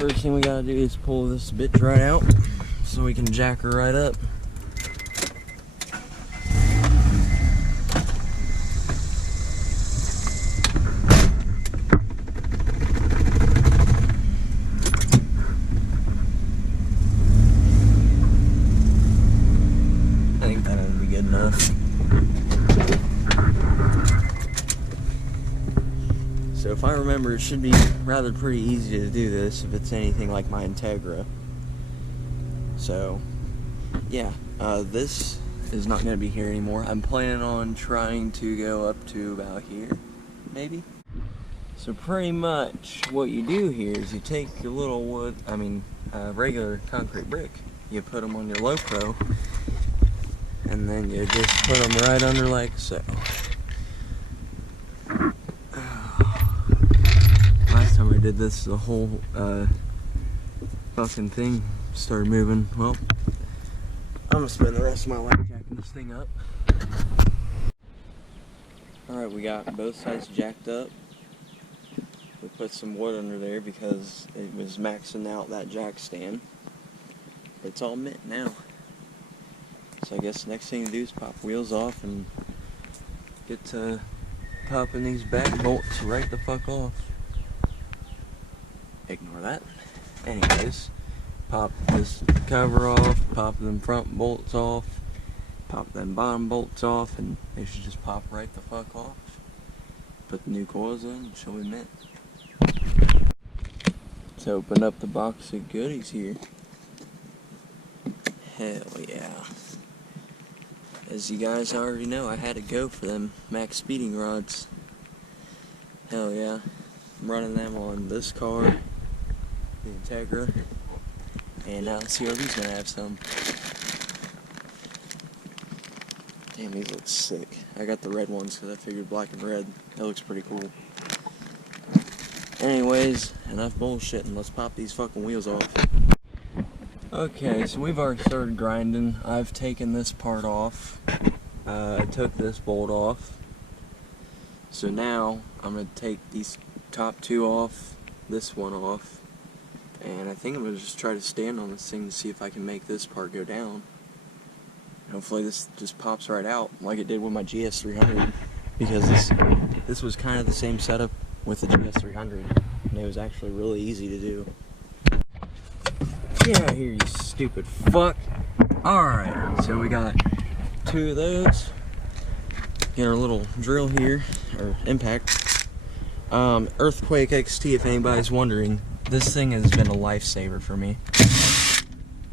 First thing we gotta do is pull this bitch right out so we can jack her right up. I think that'll be good enough. So if I remember, it should be rather pretty easy to do this if it's anything like my Integra. So, yeah, this is not going to be here anymore. I'm planning on trying to go up to about here, maybe. So pretty much what you do here is you take your little regular concrete brick, you put them on your low pro, and then you just put them right under like so. Last time I did this, the whole fucking thing started moving. Well, I'm gonna spend the rest of my life jacking this thing up. Alright, we got both sides jacked up. We put some wood under there because it was maxing out that jack stand. It's all mint now. So I guess the next thing to do is pop wheels off and get to popping these back bolts right the fuck off. Ignore that. Anyways, pop this cover off, pop them front bolts off, pop them bottom bolts off, and they should just pop right the fuck off. Put the new coils in and she'll be mint. Let's open up the box of goodies here. Hell yeah. As you guys already know, I had to go for them max speeding rods. Hell yeah. I'm running them on this car, the Integra, and now the CRV's gonna have some. Damn, these look sick. I got the red ones because I figured black and red, that looks pretty cool. Anyways, enough bullshitting, let's pop these fucking wheels off. Okay, so we've already started grinding. I've taken this part off. I took this bolt off. So now I'm going to take these top two off, this one off, and I think I'm going to just try to stand on this thing to see if I can make this part go down. And hopefully this just pops right out like it did with my GS300, because this was kind of the same setup with the GS300, and it was actually really easy to do. Get out of here, you stupid fuck. Alright, so we got two of those. Get our little drill here, or impact. Earthquake XT, if anybody's wondering. This thing has been a lifesaver for me.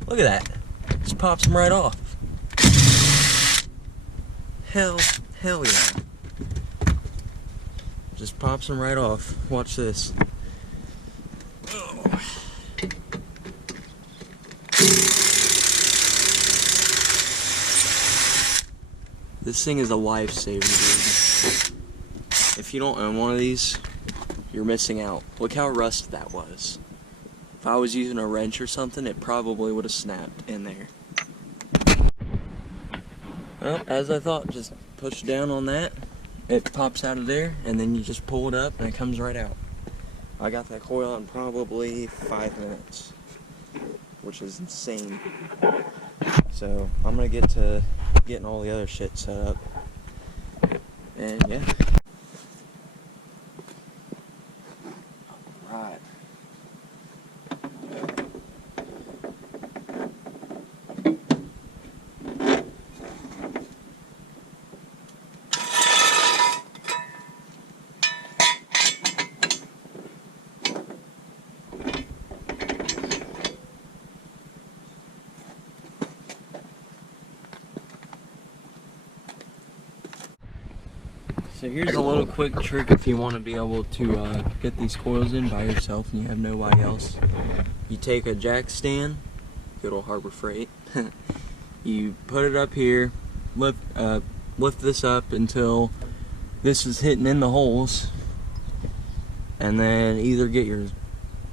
Look at that. Just pops them right off. Hell yeah. Just pops them right off. Watch this. Oh. This thing is a lifesaver, dude. If you don't own one of these, you're missing out. Look how rusted that was. If I was using a wrench or something, it probably would have snapped in there. Well, as I thought, just push down on that, it pops out of there, and then you just pull it up and it comes right out. I got that coil out in probably 5 minutes, which is insane. So I'm gonna get to getting all the other shit set up, and yeah. Alright. So here's a little quick trick if you want to be able to get these coils in by yourself and you have nobody else. You take a jack stand, good old Harbor Freight, you put it up here, lift this up until this is hitting in the holes, and then either get your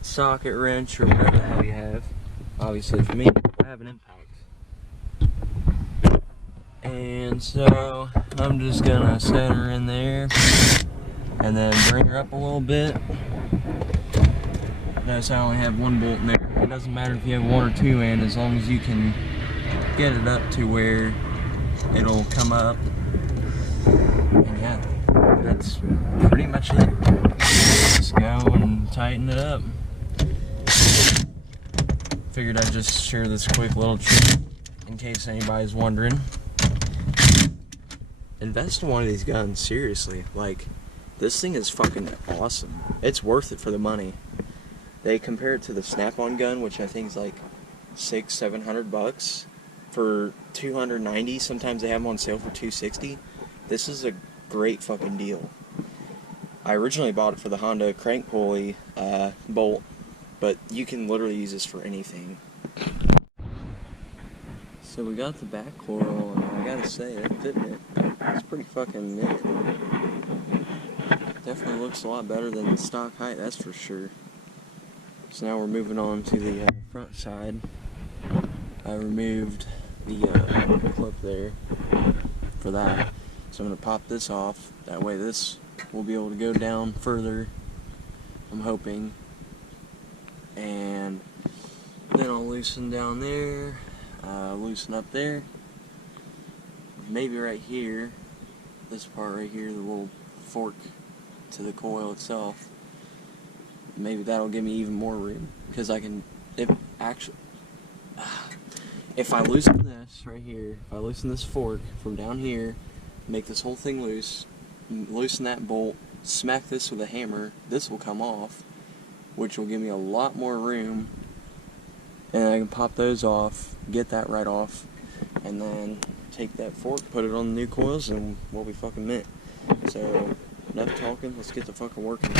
socket wrench or whatever the hell you have. Obviously for me, I have an impact. And so I'm just gonna set her in there and then bring her up a little bit notice I only have one bolt in there. It doesn't matter if you have one or two in, as long as you can get it up to where it'll come up. And yeah, that's pretty much it. Just go and tighten it up. Figured I'd just share this quick little trick in case anybody's wondering. Invest in one of these guns, seriously. Like, this thing is fucking awesome. It's worth it for the money. They compare it to the Snap-on gun, which I think is like $600-700 for $290. Sometimes they have them on sale for $260. This is a great fucking deal. I originally bought it for the Honda crank pulley bolt, but you can literally use this for anything. So we got the back coil on. I gotta say, that fitment is pretty fucking mint. Definitely looks a lot better than the stock height, that's for sure. So now we're moving on to the front side. I removed the clip there for that. So I'm going to pop this off. That way this will be able to go down further, I'm hoping. And then I'll loosen down there, loosen up there. Maybe right here, this part right here, the little fork to the coil itself. Maybe that'll give me even more room, because I can, if I loosen this right here, if I loosen this fork from down here, make this whole thing loose, loosen that bolt, smack this with a hammer, this will come off, which will give me a lot more room, and I can pop those off, get that right off, and then take that fork, put it on the new coils, and we'll be fucking mint. So, enough talking, let's get the fucking working.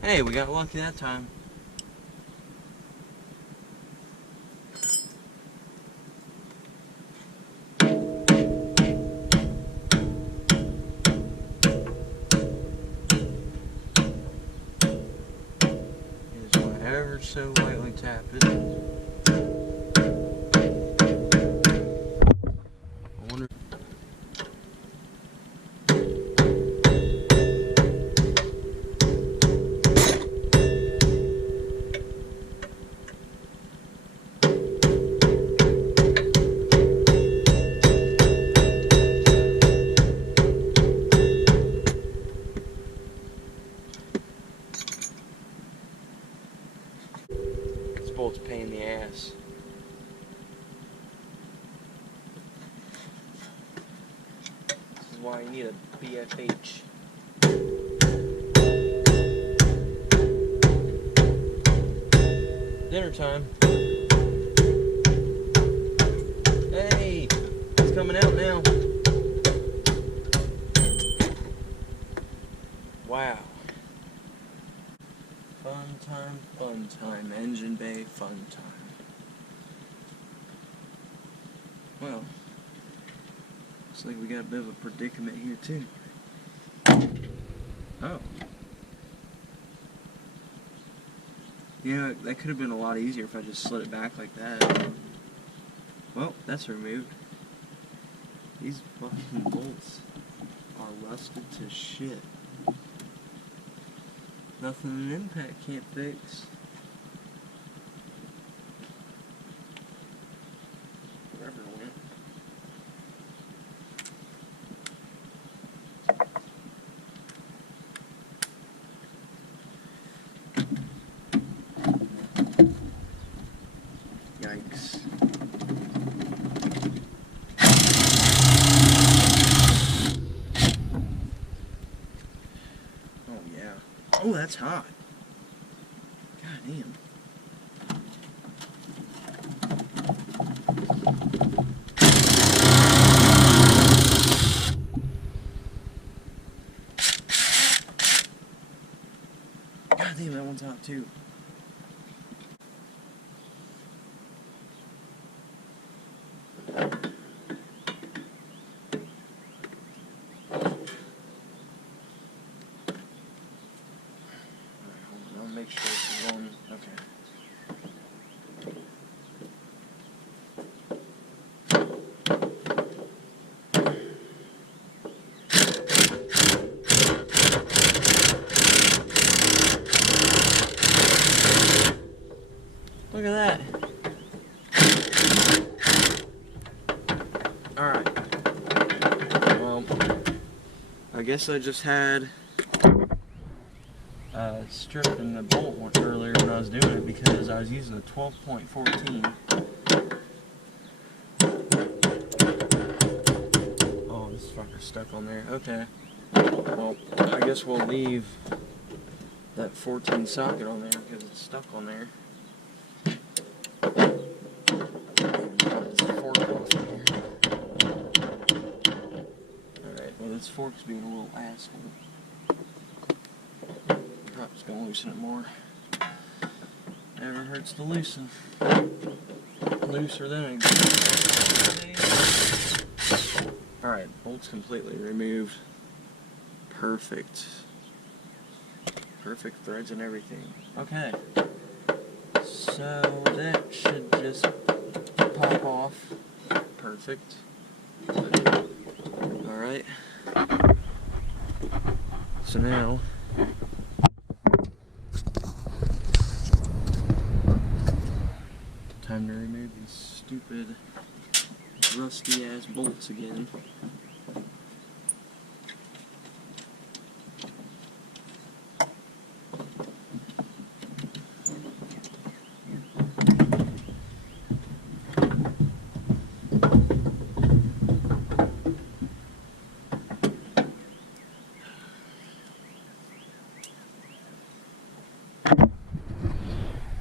Hey, we got lucky that time. Just want to ever so lightly tap it. I wonder. This bolt's a pain in the ass. This is why you need a BFH. Dinner time. Hey, it's coming out now. Wow. Fun time. Engine bay, fun time. Well, looks like we got a bit of a predicament here too. Oh. Yeah, that could have been a lot easier if I just slid it back like that. Well, that's removed. These fucking bolts are rusted to shit. Nothing an impact can't fix. Wherever it went. Yikes. Oh yeah. Oh, that's hot. God damn. God damn, that one's hot too. Alright. Well, I guess I just had stripping the bolt one earlier when I was doing it because I was using a 12.14. Oh, this fucker's stuck on there. Okay. Well, I guess we'll leave that 14 socket on there because it's stuck on there. Alright, well this fork's being a little asshole. Probably just gonna loosen it more. Never hurts to loosen. Looser than a... Alright, bolt's completely removed. Perfect. Perfect threads and everything. Okay. So that should just pop off. Perfect. Alright. So now time to remove these stupid rusty ass bolts again.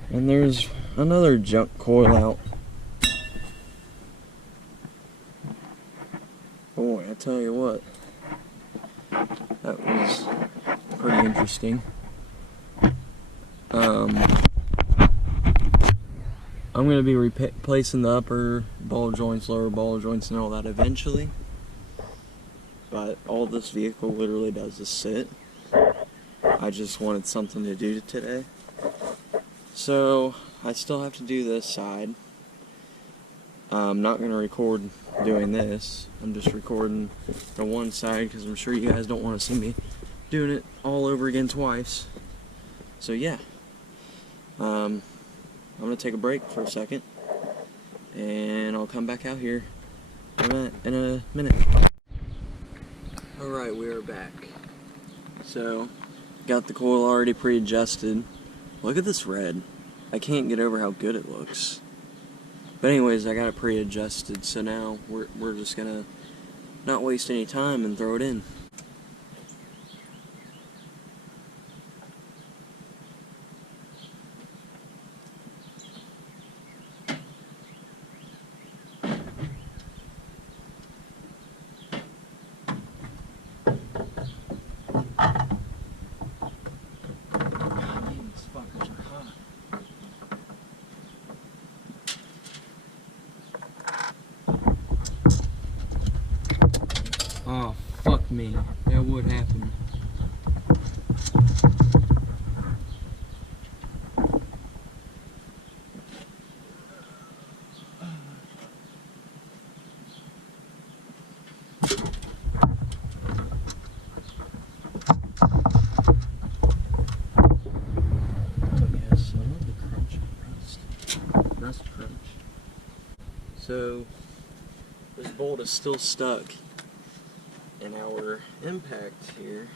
And there's another junk coil out. Boy, I tell you what, that was pretty interesting. I'm going to be replacing the upper ball joints, lower ball joints, and all that eventually. But all this vehicle literally does is sit. I just wanted something to do today. So, I still have to do this side. I'm not going to record doing this. I'm just recording the one side because I'm sure you guys don't want to see me doing it all over again twice. So yeah. I'm going to take a break for a second. And I'll come back out here in a minute. Alright, we are back. So, got the coil already pre-adjusted. Look at this red. I can't get over how good it looks. But anyways, I got it pre-adjusted, so now we're just gonna not waste any time and throw it in. Oh, fuck me. That would happen. Rust crunch. So, this bolt is still stuck in our impact here,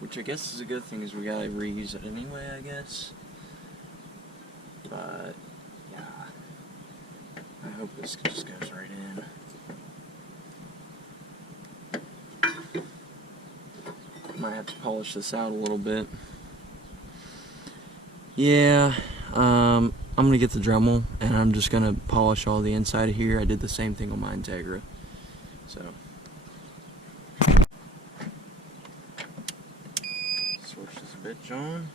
which I guess is a good thing, is we gotta reuse it anyway, I guess. But yeah, I hope this just goes right in. Might have to polish this out a little bit. Yeah, I'm gonna get the Dremel and I'm just gonna polish all the inside of here. I did the same thing on my Integra, so. Switch this bitch on.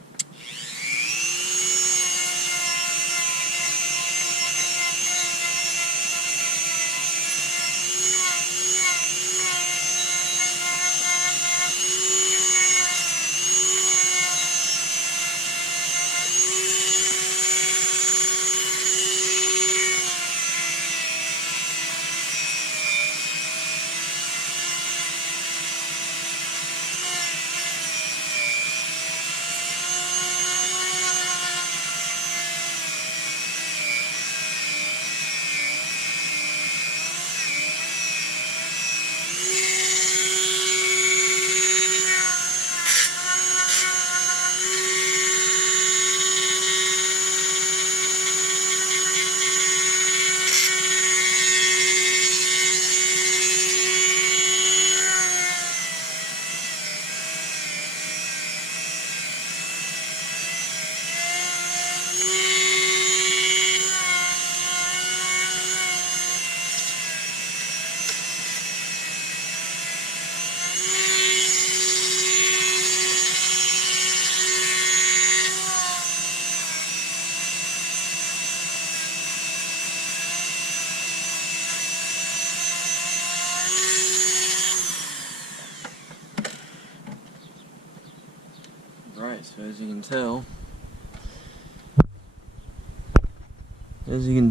So as you can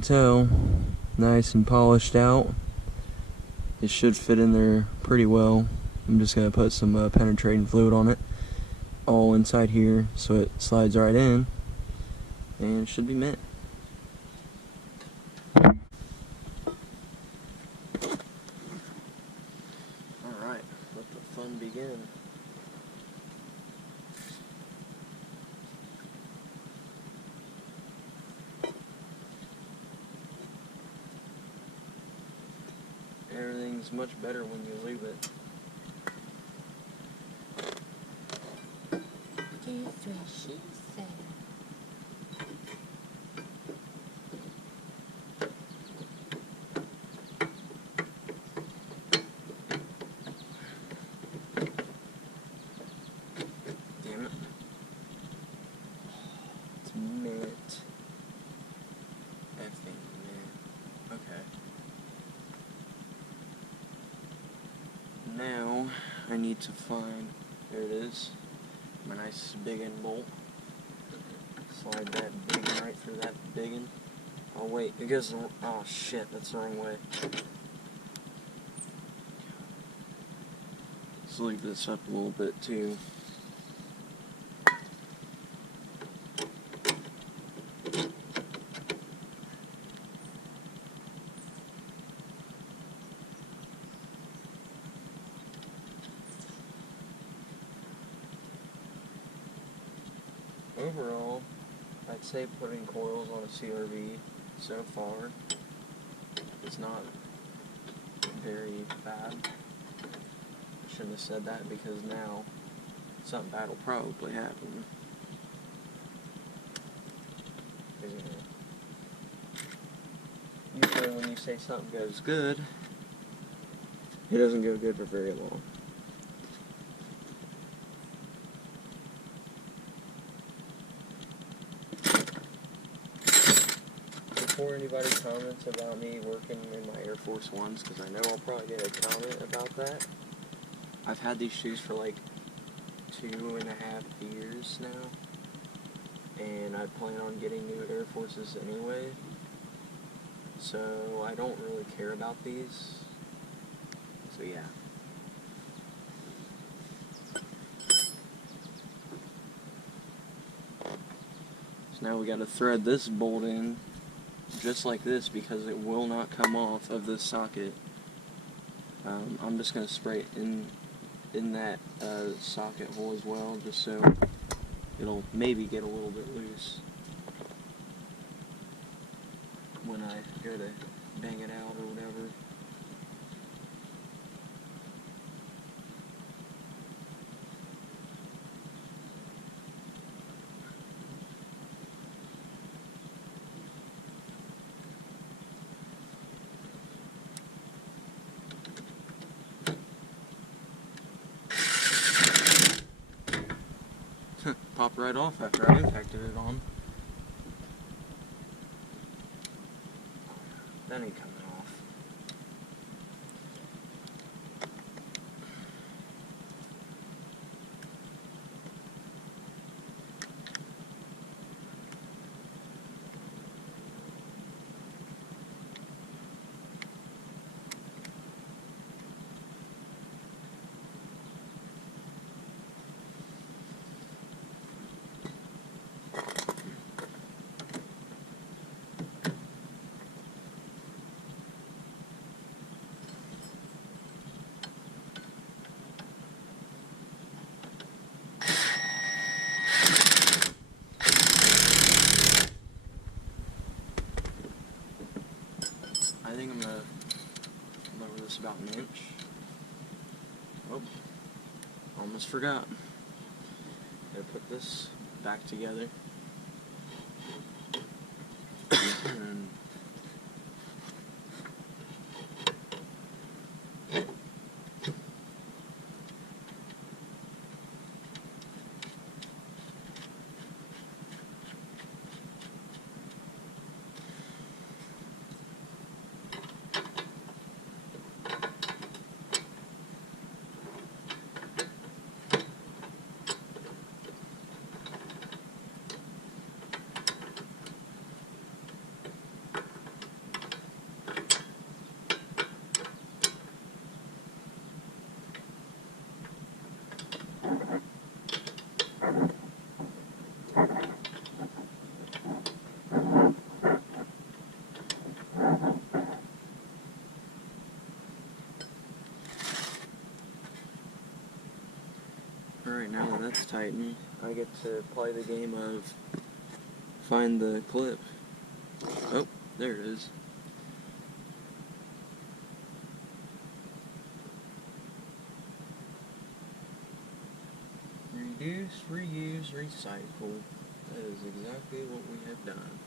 tell, nice and polished out. It should fit in there pretty well. I'm just going to put some penetrating fluid on it, all inside here, so it slides right in, and it should be mint. Alright, let the fun begin. Everything's much better when you leave it. That's what she said. Damn it. It's mint. Effing mint. Okay. Now, I need to find, there it is, my nice big end bolt. Slide that big one right through that big one. Oh wait, it goes, oh shit, that's the wrong way. Let's leave this up a little bit too. Overall, I'd say putting coils on a CRV so far is not very bad. I shouldn't have said that because now something bad will probably happen. Usually when you say something goes good, it doesn't go good for very long. Before anybody comments about me working in my Air Force Ones, because I know I'll probably get a comment about that, I've had these shoes for like 2.5 years now, and I plan on getting new Air Forces anyway, so I don't really care about these, so yeah. So now we gotta thread this bolt in just like this because it will not come off of this socket. I'm just going to spray it in that socket hole as well, just so it'll maybe get a little bit loose when I go to bang it out or whatever. Popped right off after I impacted it on. That ain't coming off. I think I'm gonna lower this about an inch. Oh, almost forgot. Gotta put this back together. Alright, now that that's tightened, I get to play the game of find the clip. Oh, there it is. Reduce, reuse, recycle. That is exactly what we have done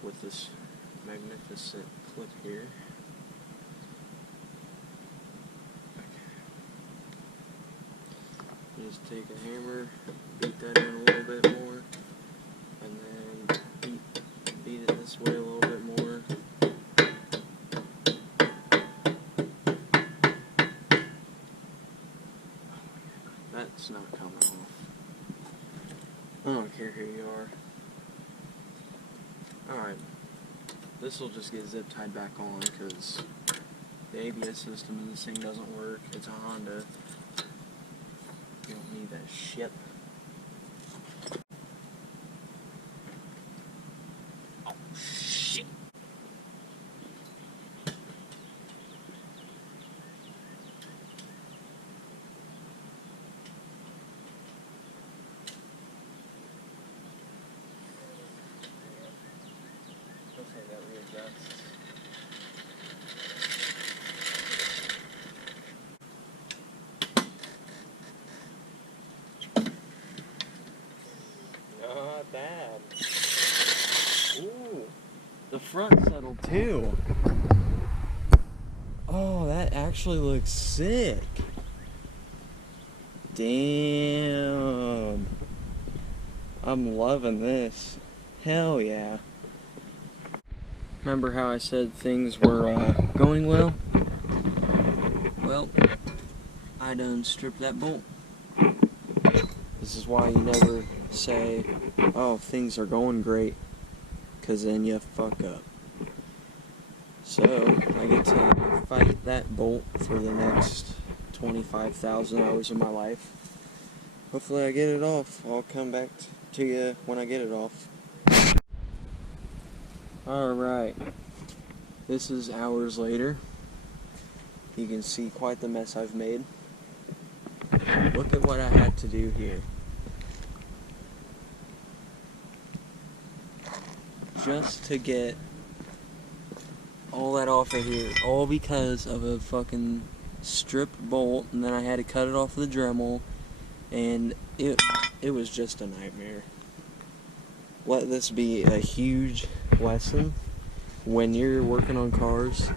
with this magnificent clip here. Just take a hammer, beat that in a little bit more, and then beat it this way a little bit more. That's not coming off. I don't care who you are. Alright, this will just get zip tied back on because the ABS system in this thing doesn't work. It's a Honda. You don't need that shit. Oh, shit. Looks like that readjusts. Not bad. Ooh, the front settled too. Oh, that actually looks sick. Damn. I'm loving this. Hell yeah. Remember how I said things were going well? Well, I done stripped that bolt. This is why you never say, oh, things are going great, because then you fuck up. So, I get to fight that bolt for the next 25,000 hours of my life. Hopefully I get it off. I'll come back to you when I get it off. Alright, this is hours later. You can see quite the mess I've made. Look at what I had to do here. Just to get all that off of here, all because of a fucking stripped bolt, and then I had to cut it off with a Dremel, and it was just a nightmare. Let this be a huge lesson. When you're working on cars,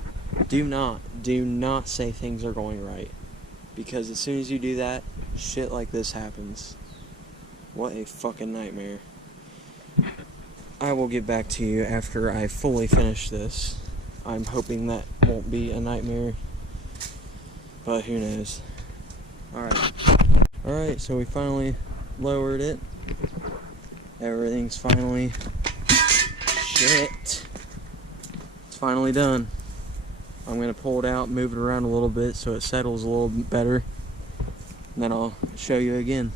do not say things are going right, because as soon as you do that, shit like this happens. What a fucking nightmare. I will get back to you after I fully finish this. I'm hoping that won't be a nightmare, but who knows. Alright, so we finally lowered it. Everything's finally... Shit. It's finally done. I'm going to pull it out, move it around a little bit so it settles a little bit better, and then I'll show you again.